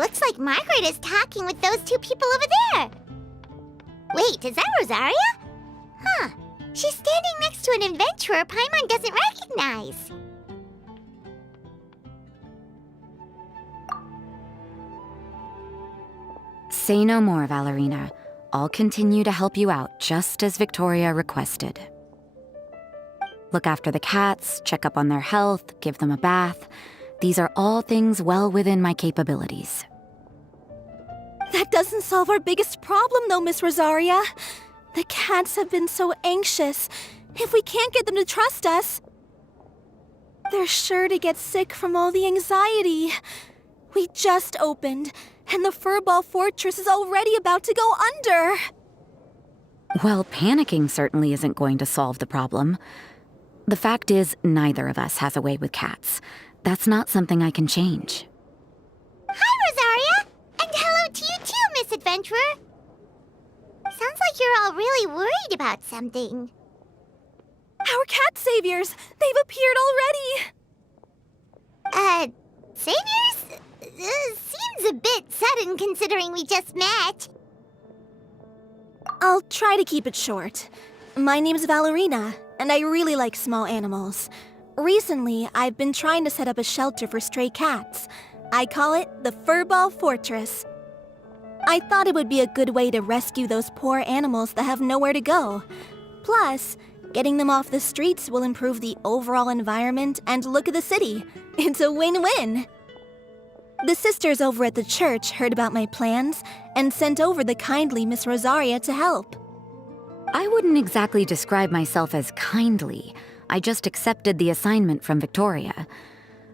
looks like Margaret is talking with those two people over there. Wait, is that Rosaria? Huh. She's standing next to an adventurer Paimon doesn't recognize. Say no more, Valerina. I'll continue to help you out, just as Victoria requested. Look after the cats, check up on their health, give them a bath. These are all things well within my capabilities. That doesn't solve our biggest problem, though, Miss Rosaria. The cats have been so anxious. If we can't get them to trust us, they're sure to get sick from all the anxiety. We just opened, and the Furball fortress is already about to go under. Well, panicking certainly isn't going to solve the problem. The fact is, neither of us has a way with cats. That's not something I can change. Hi, Rosaria! And hello to you too, Miss Adventurer! Sounds like you're all really worried about something. Our cat saviors! They've appeared already! Saviors? Seems a bit sudden considering we just met. I'll try to keep it short. My name's Valerina, and I really like small animals. Recently, I've been trying to set up a shelter for stray cats. I call it the Furball Fortress. I thought it would be a good way to rescue those poor animals that have nowhere to go. Plus, getting them off the streets will improve the overall environment and look of the city. It's a win-win. The sisters over at the church heard about my plans and sent over the kindly Miss Rosaria to help. I wouldn't exactly describe myself as kindly. I just accepted the assignment from Victoria.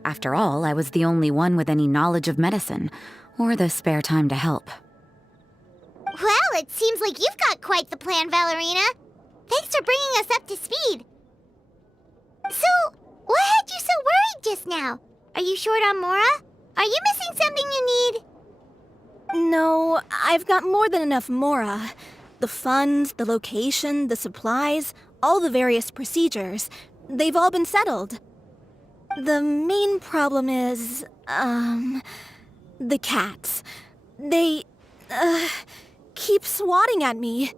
After all, I was the only one with any knowledge of medicine, or the spare time to help. Well, it seems like you've got quite the plan, Valerina. Thanks for bringing us up to speed. So, what had you so worried just now? Are you short on Mora? Are you missing something you need? No, I've got more than enough Mora. The funds, the location, the supplies, all the various procedures. They've all been settled. The main problem is, the cats. They, keep swatting at me.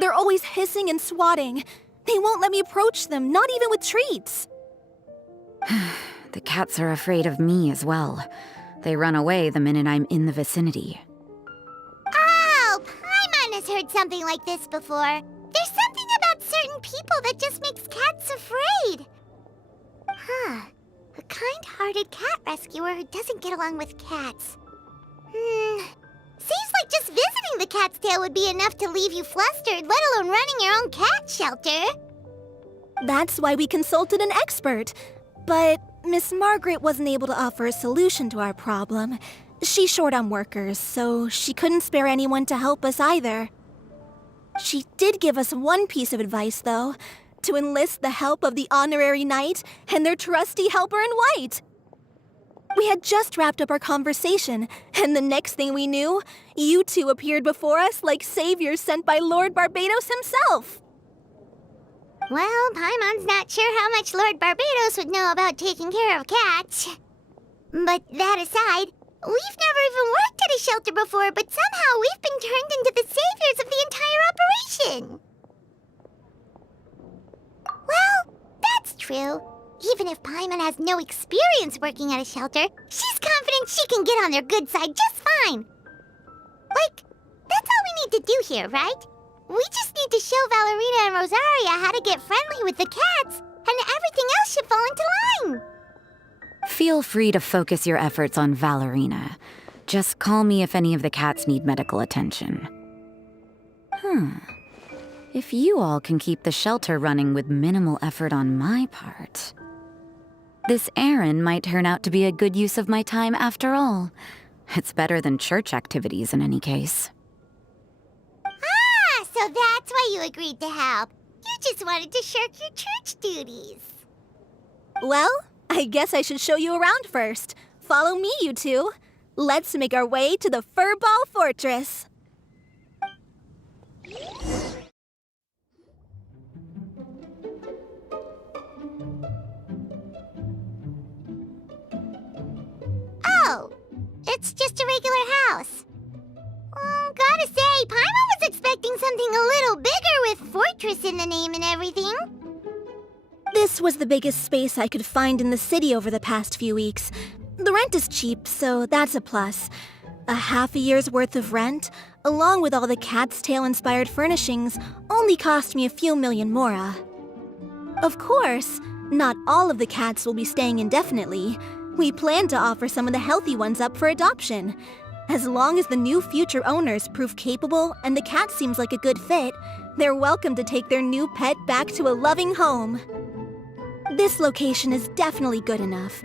They're always hissing and swatting. They won't let me approach them, not even with treats. The cats are afraid of me as well. They run away the minute I'm in the vicinity. Oh, Paimon has heard something like this before. There's something about certain people that just makes cats afraid. Huh. A kind-hearted cat rescuer who doesn't get along with cats. Seems like just visiting the cat's tail would be enough to leave you flustered, let alone running your own cat shelter. That's why we consulted an expert. But Miss Margaret wasn't able to offer a solution to our problem. She's short on workers, so she couldn't spare anyone to help us either. She did give us one piece of advice, though, to enlist the help of the Honorary Knight and their trusty helper in white. We had just wrapped up our conversation, and the next thing we knew, you two appeared before us like saviors sent by Lord Barbados himself. Well, Paimon's not sure how much Lord Barbados would know about taking care of cats. But that aside, we've never even worked at a shelter before, but somehow we've been turned into the saviors of the entire operation. Well, that's true. Even if Paimon has no experience working at a shelter, she's confident she can get on their good side just fine. Like, that's all we need to do here, right? We just need to show Valerina and Rosaria how to get friendly with the cats, and everything else should fall into line. Feel free to focus your efforts on Valerina. Just call me if any of the cats need medical attention. If you all can keep the shelter running with minimal effort on my part, this errand might turn out to be a good use of my time after all. It's better than church activities in any case. Ah, so that's why you agreed to help. You just wanted to shirk your church duties. Well, I guess I should show you around first. Follow me, you two. Let's make our way to the Furball Fortress. Oh, it's it's just a regular house. Gotta say, Paimon was expecting something a little bigger with Fortress in the name and everything. This was the biggest space I could find in the city over the past few weeks. The rent is cheap, so that's a plus. A half a year's worth of rent, along with all the Cat's Tail-inspired furnishings, only cost me a few million mora. Of course, not all of the cats will be staying indefinitely. We plan to offer some of the healthy ones up for adoption. As long as the new future owners prove capable and the cat seems like a good fit, they're welcome to take their new pet back to a loving home. This location is definitely good enough.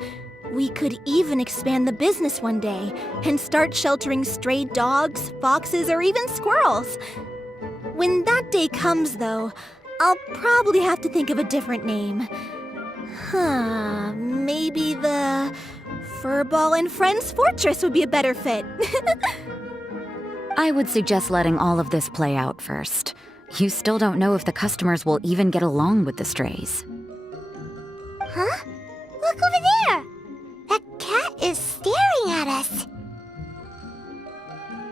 We could even expand the business one day and start sheltering stray dogs, foxes, or even squirrels. When that day comes, though, I'll probably have to think of a different name. Maybe the Furball and Friends Fortress would be a better fit. I would suggest letting all of this play out first. You still don't know if the customers will even get along with the strays. Huh? Look over there! That cat is staring at us.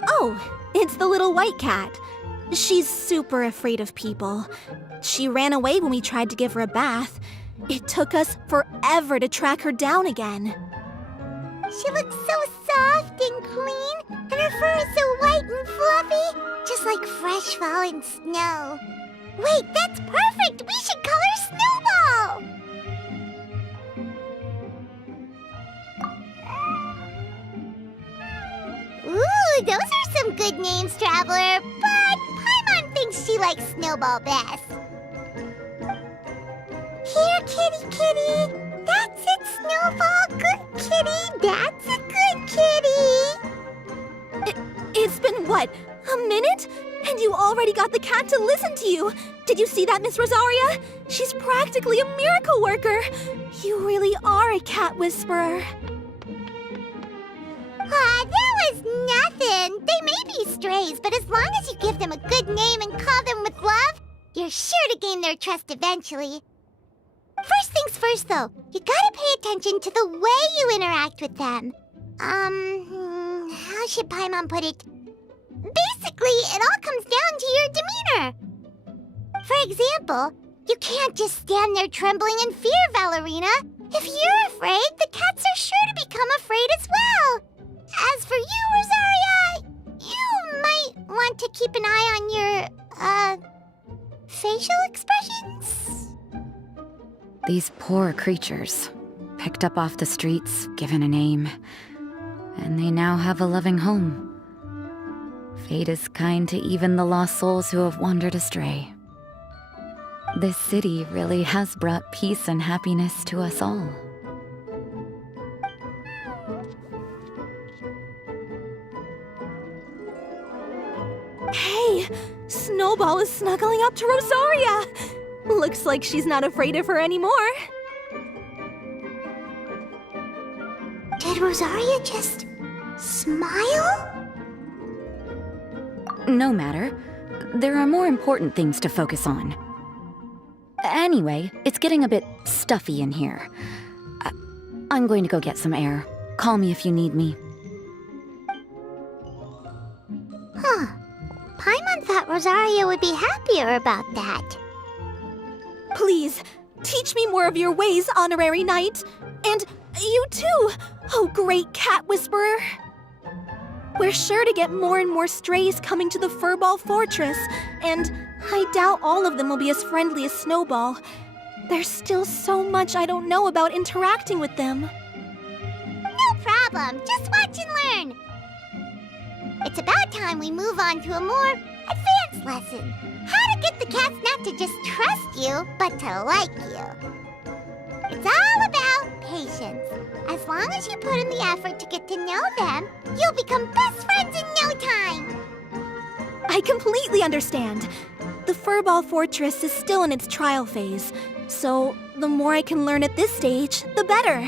Oh, it's the little white cat. She's super afraid of people. She ran away when we tried to give her a bath. It took us forever to track her down again. She looks so soft and clean, and her fur is so white and fluffy, just like fresh fallen snow. Wait, that's perfect! We should call her Snowball! Ooh, those are some good names, Traveler, but Paimon thinks she likes Snowball best. Here, kitty, kitty. That's it, Snowball. Good kitty. That's a good kitty. It's been, what, a minute? And you already got the cat to listen to you. Did you see that, Miss Rosaria? She's practically a miracle worker. You really are a cat whisperer. That was nothing. They may be strays, but as long as you give them a good name and call them with love, you're sure to gain their trust eventually. First things first, though, you gotta pay attention to the way you interact with them. How should Paimon put it? Basically, it all comes down to your demeanor. For example, you can't just stand there trembling in fear, Valerina. If you're afraid, the cats are sure to become afraid as well. As for you, Rosaria, you might want to keep an eye on your, facial expressions. These poor creatures, picked up off the streets, given a name, and they now have a loving home. Fate is kind to even the lost souls who have wandered astray. This city really has brought peace and happiness to us all. Hey, Snowball is snuggling up to Rosaria. Looks like she's not afraid of her anymore. Did Rosaria just smile? No matter. There are more important things to focus on. Anyway, it's getting a bit stuffy in here. I'm going to go get some air. Call me if you need me. Huh. Paimon thought Rosaria would be happier about that. Please, teach me more of your ways, Honorary Knight. And you too, oh great cat whisperer. We're sure to get more and more strays coming to the Furball Fortress, and I doubt all of them will be as friendly as Snowball. There's still so much I don't know about interacting with them. No problem. Just watch and learn. It's about time we move on to a more advanced lesson. How to get the cats not to just trust you, but to like you. It's all about patience. As long as you put in the effort to get to know them, you'll become best friends in no time. I completely understand. The Furball Fortress is still in its trial phase, so the more I can learn at this stage, the better.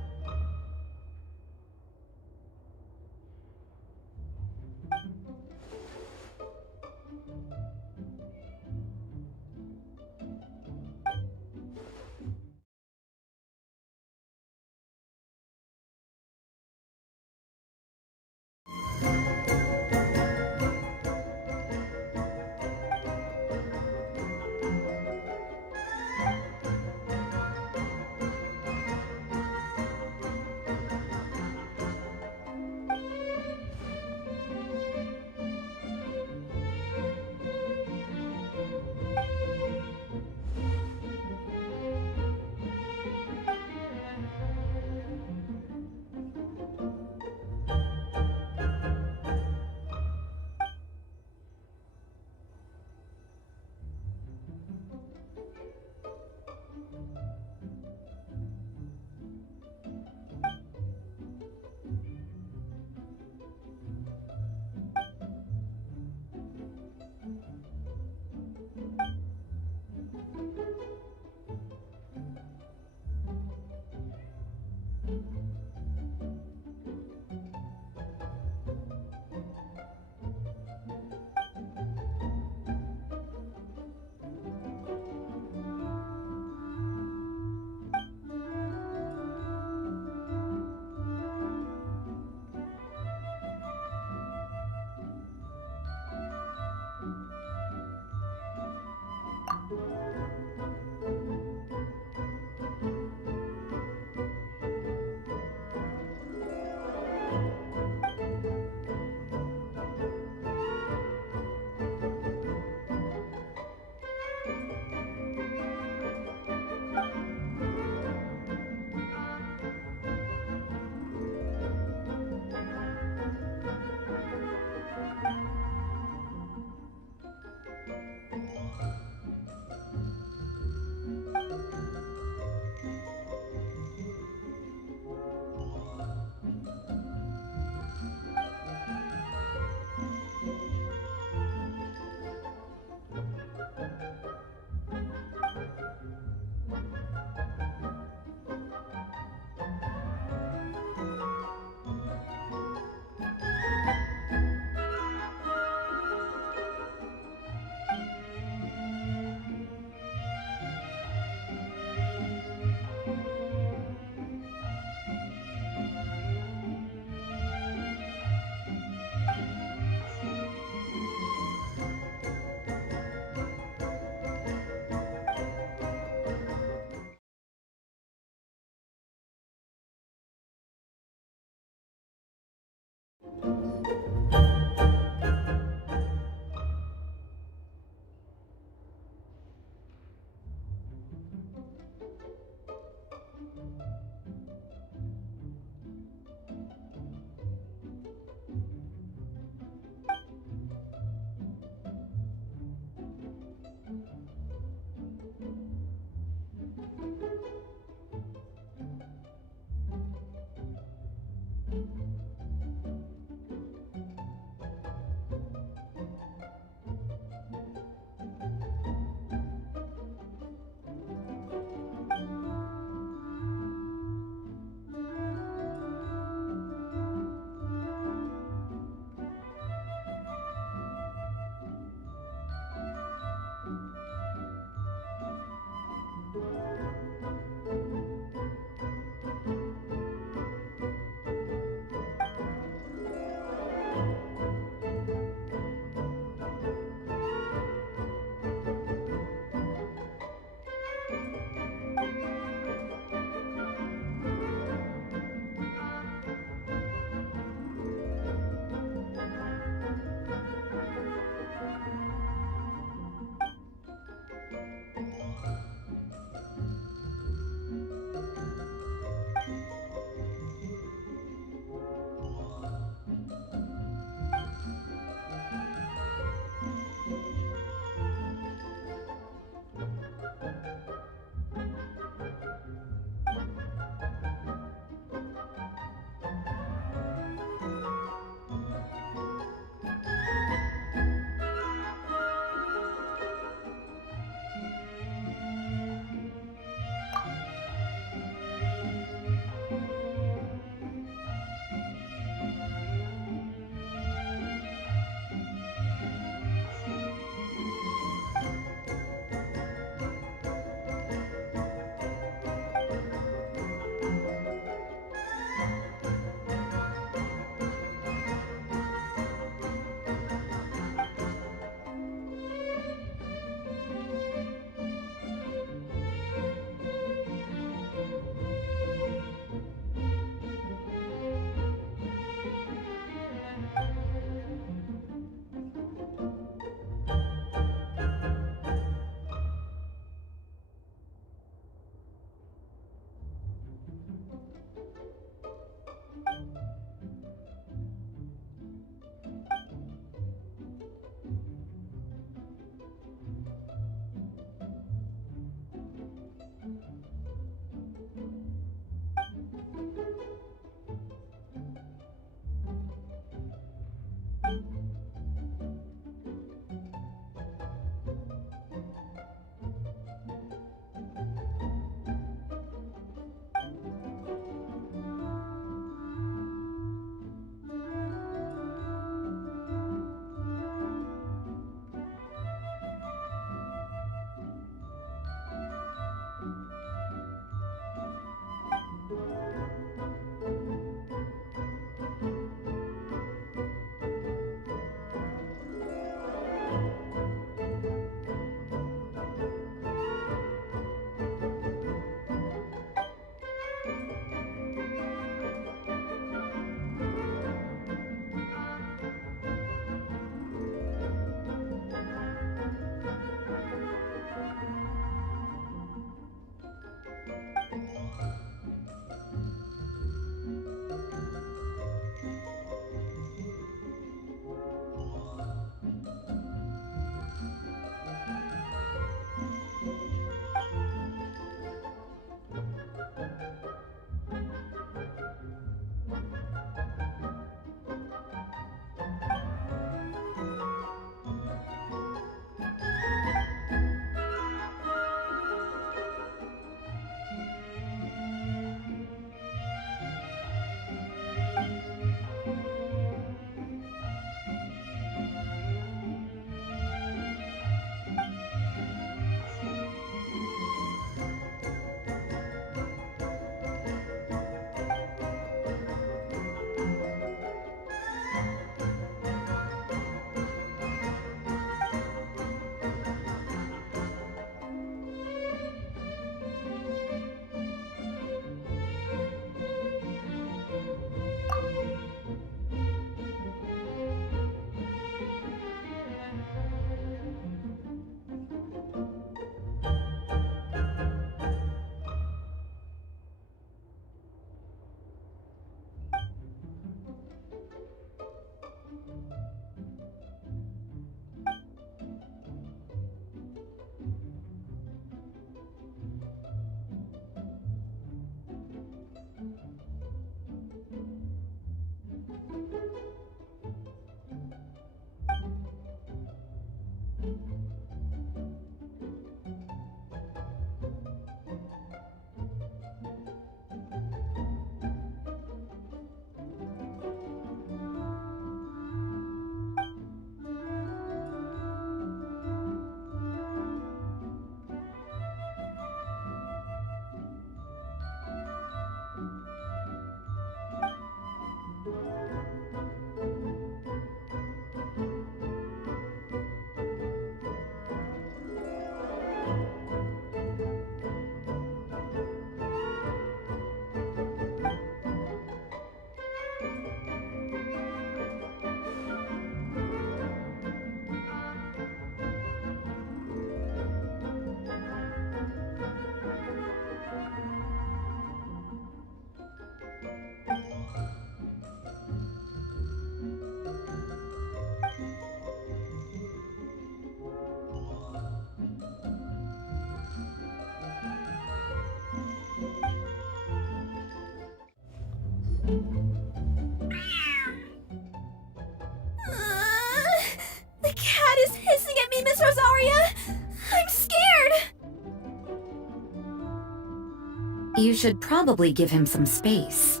You should probably give him some space.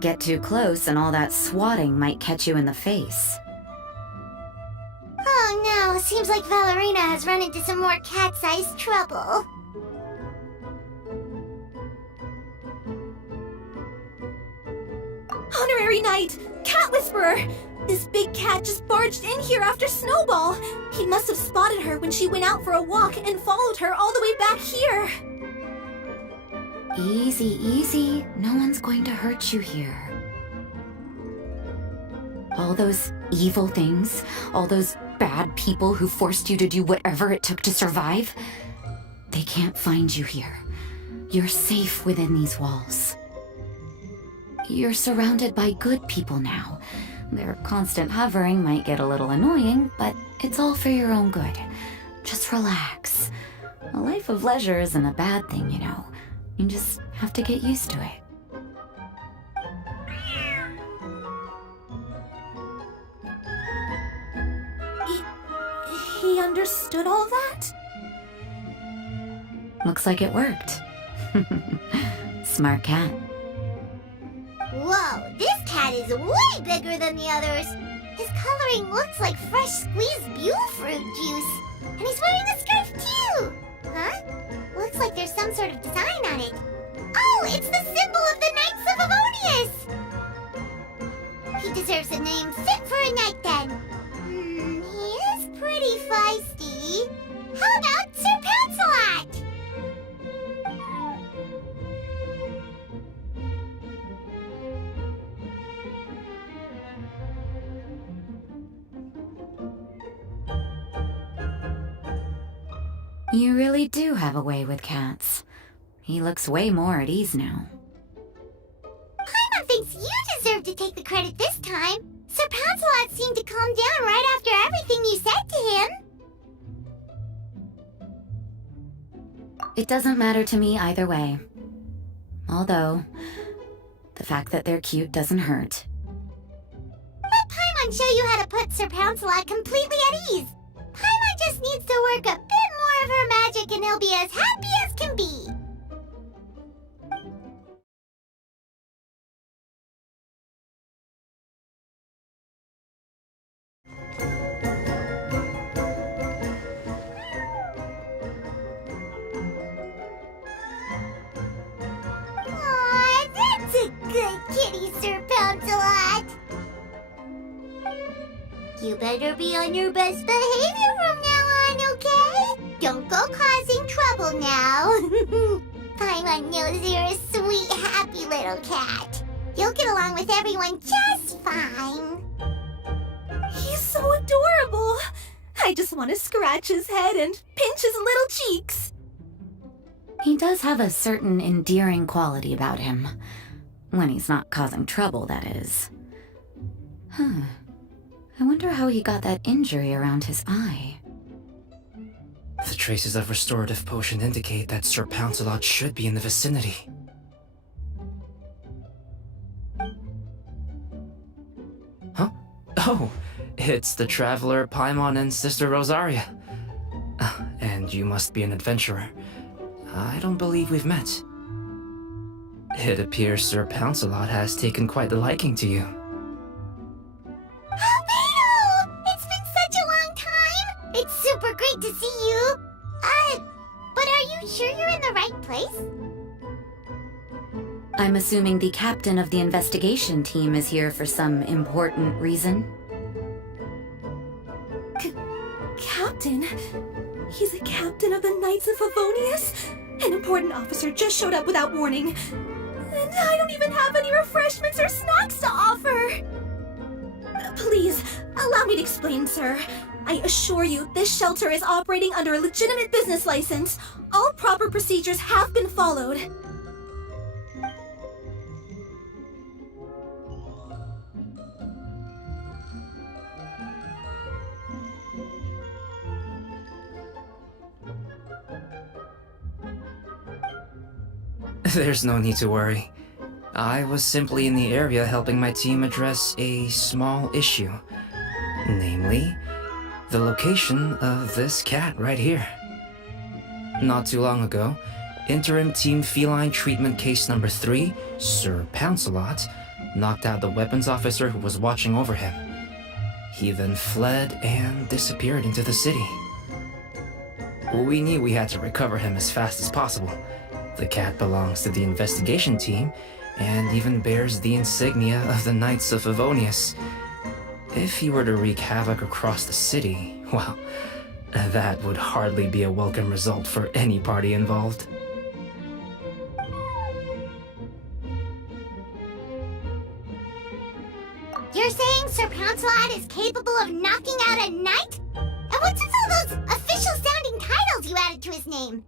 Get too close and all that swatting might catch you in the face. Oh no, seems like Valerina has run into some more cat-sized trouble. Honorary Knight! Cat Whisperer! This big cat just barged in here after Snowball. He must have spotted her when she went out for a walk and followed her all the way back here. Easy, easy. No one's going to hurt you here. All those evil things, all those bad people who forced you to do whatever it took to survive, they can't find you here. You're safe within these walls. You're surrounded by good people now. Their constant hovering might get a little annoying, but it's all for your own good. Just relax. A life of leisure isn't a bad thing, you know. You just have to get used to it. He understood all that? Looks like it worked. Smart cat. Whoa, this cat is way bigger than the others. His coloring looks like fresh squeezed Buell fruit juice. And he's wearing a scarf too! Huh? Looks like there's some sort of design on it. Oh, it's the symbol of the Knights of Avonius! He deserves a name fit for a knight then. He is pretty feisty. How about Sir Pouncelot? You really do have a way with cats. He looks way more at ease now. Paimon thinks you deserve to take the credit this time. Sir Pouncelot seemed to calm down right after everything you said to him. It doesn't matter to me either way. Although, the fact that they're cute doesn't hurt. Let Paimon show you how to put Sir Pouncelot completely at ease. Paimon just needs to work a bit more of her magic and he'll be as happy as can be. Aw, that's a good kitty, Sir Pouncelot. You better be on your best behavior from now on, okay? Don't go causing trouble now. Paimon knows you're a sweet, happy little cat. You'll get along with everyone just fine. He's so adorable. I just want to scratch his head and pinch his little cheeks. He does have a certain endearing quality about him. When he's not causing trouble, that is. Huh. I wonder how he got that injury around his eye. The traces of restorative potion indicate that Sir Pouncelot should be in the vicinity. Huh? Oh, it's the traveler Paimon and Sister Rosaria. And you must be an adventurer. I don't believe we've met. It appears Sir Pouncelot has taken quite the liking to you. Albedo! It's been such a long time! It's super great to see you! But are you sure you're in the right place? I'm assuming the captain of the investigation team is here for some important reason. Captain? He's a captain of the Knights of Avonius? An important officer just showed up without warning. And I don't even have any refreshments or snacks to offer! Please, allow me to explain, sir. I assure you, this shelter is operating under a legitimate business license. All proper procedures have been followed. There's no need to worry. I was simply in the area helping my team address a small issue. Namely, the location of this cat right here. Not too long ago, Interim Team Feline Treatment Case number 3, Sir Pouncelot, knocked out the weapons officer who was watching over him. He then fled and disappeared into the city. We knew we had to recover him as fast as possible. The cat belongs to the investigation team and even bears the insignia of the Knights of Favonius. If he were to wreak havoc across the city, well, that would hardly be a welcome result for any party involved. You're saying Sir Pouncelot is capable of knocking out a knight? And what's with all those official-sounding titles you added to his name?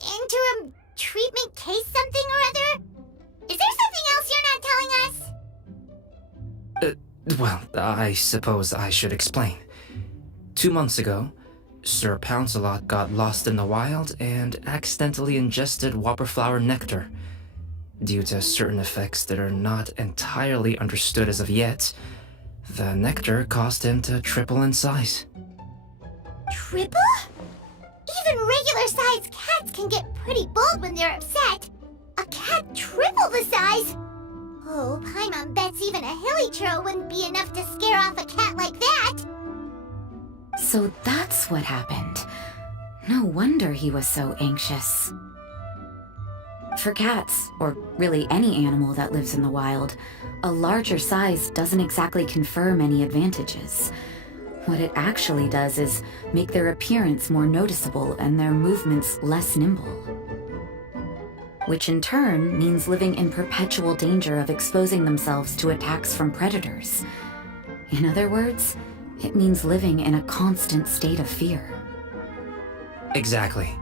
Interim treatment case something or other? Is there something else you're not telling us? Well, I suppose I should explain. 2 months ago, Sir Pouncelot got lost in the wild and accidentally ingested whopperflower nectar. Due to certain effects that are not entirely understood as of yet, the nectar caused him to triple in size. Triple? Even regular-sized cats can get pretty bold when they're upset. A cat triple the size? Oh, Paimon bets even a hilly churl wouldn't be enough to scare off a cat like that. So that's what happened. No wonder he was so anxious. For cats, or really any animal that lives in the wild, a larger size doesn't exactly confer many advantages. What it actually does is make their appearance more noticeable and their movements less nimble. Which in turn means living in perpetual danger of exposing themselves to attacks from predators. In other words, it means living in a constant state of fear. Exactly.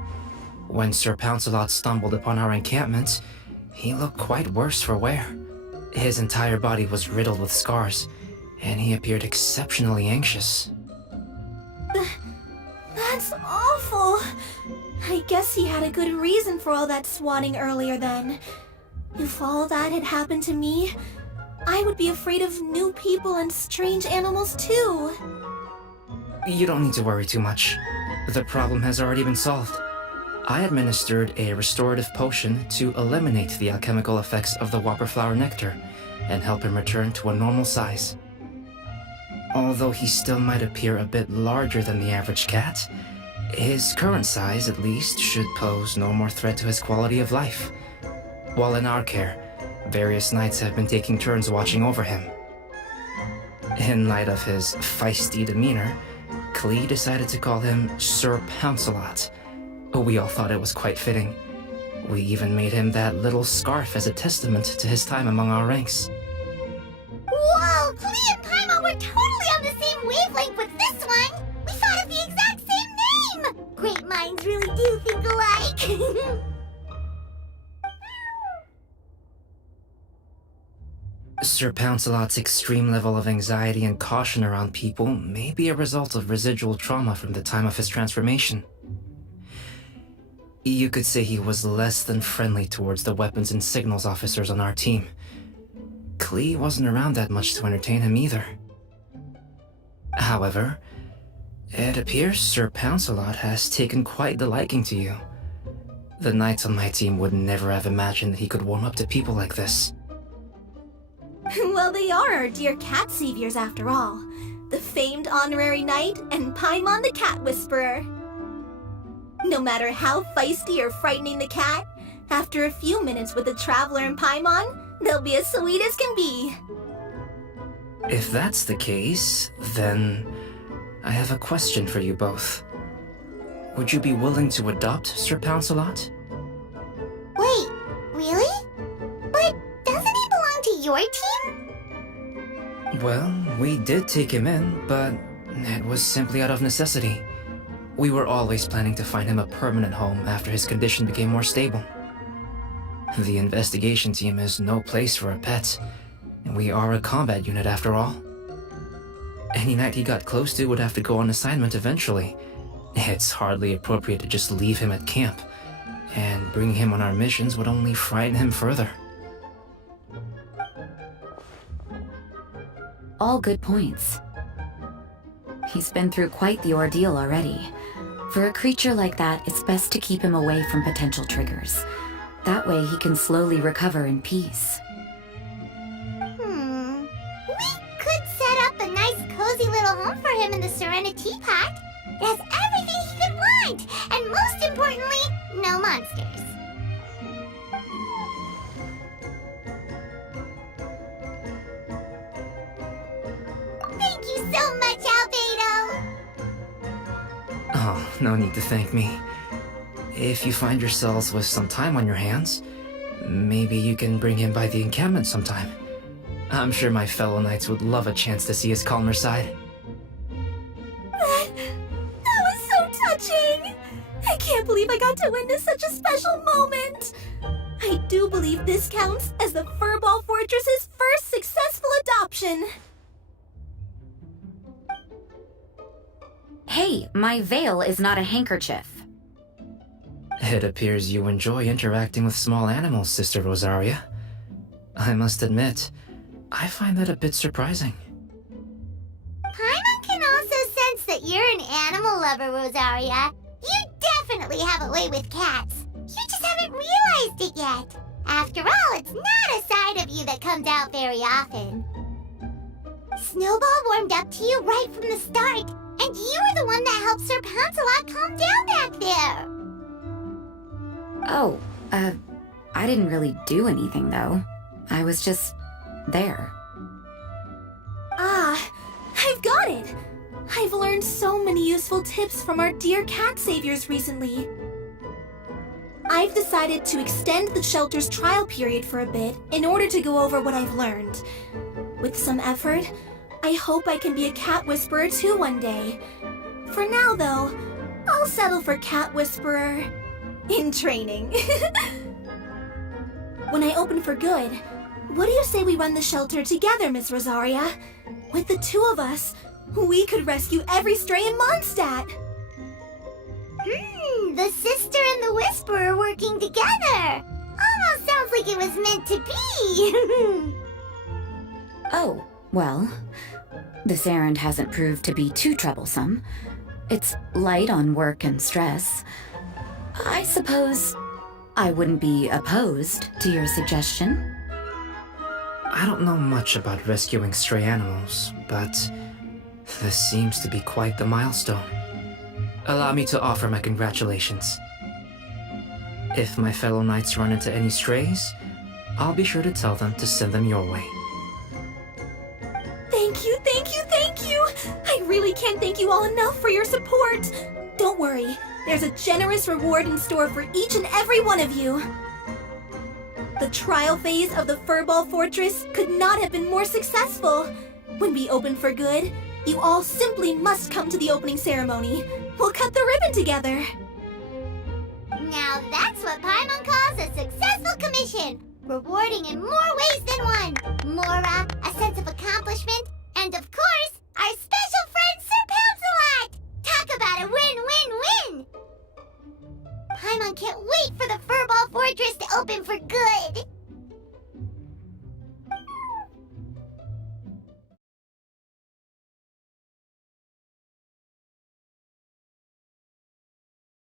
When Sir Pouncelot stumbled upon our encampment, he looked quite worse for wear. His entire body was riddled with scars, and he appeared exceptionally anxious. That's awful. I guess he had a good reason for all that swatting earlier then. If all that had happened to me, I would be afraid of new people and strange animals too. You don't need to worry too much. The problem has already been solved. I administered a restorative potion to eliminate the alchemical effects of the whopperflower nectar and help him return to a normal size. Although he still might appear a bit larger than the average cat, his current size at least should pose no more threat to his quality of life. While in our care, various knights have been taking turns watching over him. In light of his feisty demeanor, Klee decided to call him Sir Pouncelot. We all thought it was quite fitting. We even made him that little scarf as a testament to his time among our ranks. Whoa, Klee and Paimon were totally on the same wavelength with this one! We thought of the exact same name! Great minds really do think alike! Sir Pouncelot's extreme level of anxiety and caution around people may be a result of residual trauma from the time of his transformation. You could say he was less than friendly towards the weapons and signals officers on our team. Klee wasn't around that much to entertain him either. However, it appears Sir Pouncelot has taken quite the liking to you. The knights on my team would never have imagined that he could warm up to people like this. Well, they are our dear cat saviors after all. The famed honorary knight and Paimon the cat whisperer. No matter how feisty or frightening the cat, after a few minutes with the traveler and Paimon, they'll be as sweet as can be. If that's the case, then I have a question for you both. Would you be willing to adopt Sir Pouncelot? Wait, really? But doesn't he belong to your team? Well, we did take him in, but it was simply out of necessity. We were always planning to find him a permanent home after his condition became more stable. The investigation team is no place for a pet, and we are a combat unit after all. Any knight he got close to would have to go on assignment eventually. It's hardly appropriate to just leave him at camp, and bringing him on our missions would only frighten him further. All good points. He's been through quite the ordeal already. For a creature like that, it's best to keep him away from potential triggers. That way he can slowly recover in peace. We could set up a nice cozy little home for him in the Serenity Pot. It has everything he could want, and most importantly, no monsters. Thank you so much, Albedo! Oh, no need to thank me. If you find yourselves with some time on your hands, maybe you can bring him by the encampment sometime. I'm sure my fellow knights would love a chance to see his calmer side. That was so touching! I can't believe I got to witness such a special moment! I do believe this counts as the Furball Fortress's first successful adoption! Hey, my veil is not a handkerchief. It appears you enjoy interacting with small animals, Sister Rosaria. I must admit, I find that a bit surprising. Paimon can also sense that you're an animal lover, Rosaria. You definitely have a way with cats. You just haven't realized it yet. After all, it's not a side of you that comes out very often. Snowball warmed up to you right from the start, and you were the one that helped Sir Pouncelot calm down back there. Oh, I didn't really do anything, though. I was just there. Ah, I've got it! I've learned so many useful tips from our dear cat saviors recently. I've decided to extend the shelter's trial period for a bit in order to go over what I've learned. With some effort, I hope I can be a cat whisperer too one day. For now, though, I'll settle for cat whisperer in training. When I open for good, what do you say we run the shelter together, Miss Rosaria? With the two of us, we could rescue every stray in Mondstadt. The sister and the whisperer working together. Almost sounds like it was meant to be. Oh, well, this errand hasn't proved to be too troublesome. It's light on work and stress. I suppose I wouldn't be opposed to your suggestion. I don't know much about rescuing stray animals, but this seems to be quite the milestone. Allow me to offer my congratulations. If my fellow knights run into any strays, I'll be sure to tell them to send them your way. Thank you, thank you, thank you! I really can't thank you all enough for your support. Don't worry, there's a generous reward in store for each and every one of you. The trial phase of the Furball Fortress could not have been more successful. When we open for good, you all simply must come to the opening ceremony. We'll cut the ribbon together. Now that's what Paimon calls a successful commission. Rewarding in more ways than one. More, a sense of accomplishment